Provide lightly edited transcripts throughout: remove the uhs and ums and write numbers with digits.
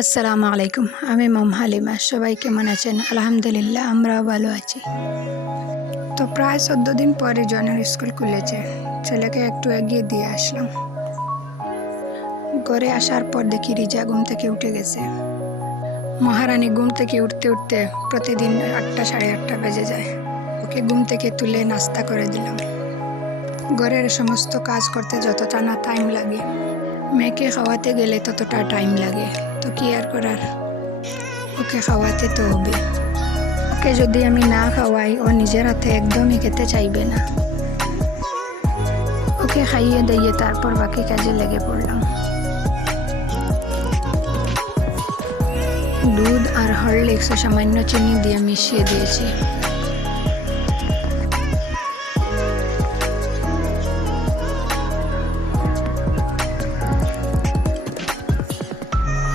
আসসালামু আলাইকুম। আমি মম হালিমা। সবাই কেমন আছেন? আলহামদুলিল্লাহ, আমরাও ভালো আছি। তো প্রায় 14 দিন পরে জনের স্কুল খুলেছে। ছেলেকে একটু এগিয়ে দিয়ে আসলাম। ঘরে আসার পর দেখি রিজা ঘুম থেকে উঠে গেছে। মহারানী ঘুম থেকে উঠতে উঠতে প্রতিদিন 8টা সাড়ে 8টা বেজে যায়। ওকে ঘুম থেকে তুলে নাস্তা করে দিলাম। ঘরের সমস্ত কাজ করতে যতটা না টাইম লাগে, মেয়েকে খাওয়াতে গেলে ততটা টাইম লাগে। তো কি আর করার, ওকে খাওয়াতে তো হবে। ওকে যদি আমি না খাওয়াই, ও নিজের হাতে একদমই খেতে চাইবে না। ওকে খাইয়ে দিয়ে তারপর বাকি কাজে লেগে পড়লাম। দুধ আর হরলিক্স ও সামান্য চিনি দিয়ে মিশিয়ে দিয়েছি।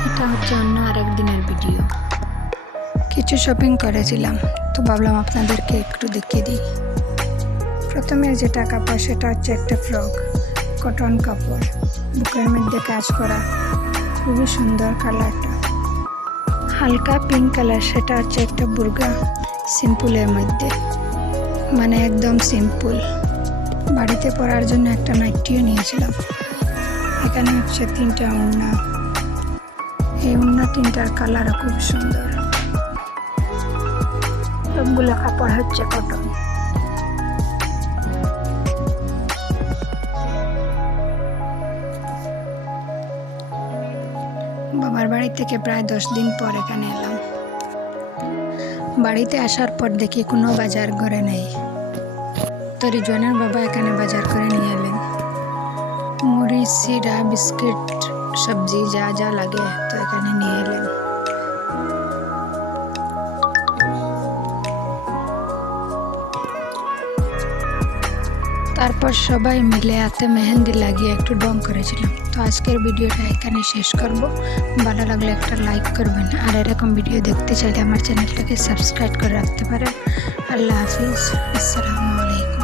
এটা হচ্ছে অন্য আরেক দিনের ভিডিও। কিছু শপিং করেছিলাম, তো ভাবলাম আপনাদেরকে একটু দেখিয়ে দিই। প্রথমে যেটা কাপড়, সেটা হচ্ছে একটা ফ্রক, কটন কাপড়, বুকের মধ্যে কাজ করা, খুবই সুন্দর কালারটা। হালকা পিঙ্ক কালার, সেটা হচ্ছে একটা বুরগা, সিম্পলের মধ্যে, মানে একদম সিম্পল। বাড়িতে পরার জন্য একটা নাইটিও নিয়েছিলাম। এখানে হচ্ছে 3টা ওড়না। এই ওড়না 3টার কালারও খুব সুন্দর। সবগুলো কাপড় হচ্ছে কটন। বাবার বাড়ি থেকে প্রায় 10 দিন পর এখানে এলাম। বাড়িতে আসার পর দেখি কোনো বাজার ঘরে নেই। তো রিজওয়ানের বাবা এখানে বাজার করে নিয়ে এলেন। মুড়ি, সিরা, বিস্কিট, সবজি যা যা লাগে তো এখানে নিয়ে এলেন। তারপর সবাই মিলে হাতে মেহেন্দি লাগিয়ে একটু ডং করেছিলাম। তো আজকের ভিডিওটা এখানে শেষ করব। ভালো লাগলে একটা লাইক করবেন, আর এরকম ভিডিও দেখতে চাইলে আমার চ্যানেলটাকে সাবস্ক্রাইব করে রাখতে পারেন। আল্লাহ হাফিজ, আসসালামু আলাইকুম।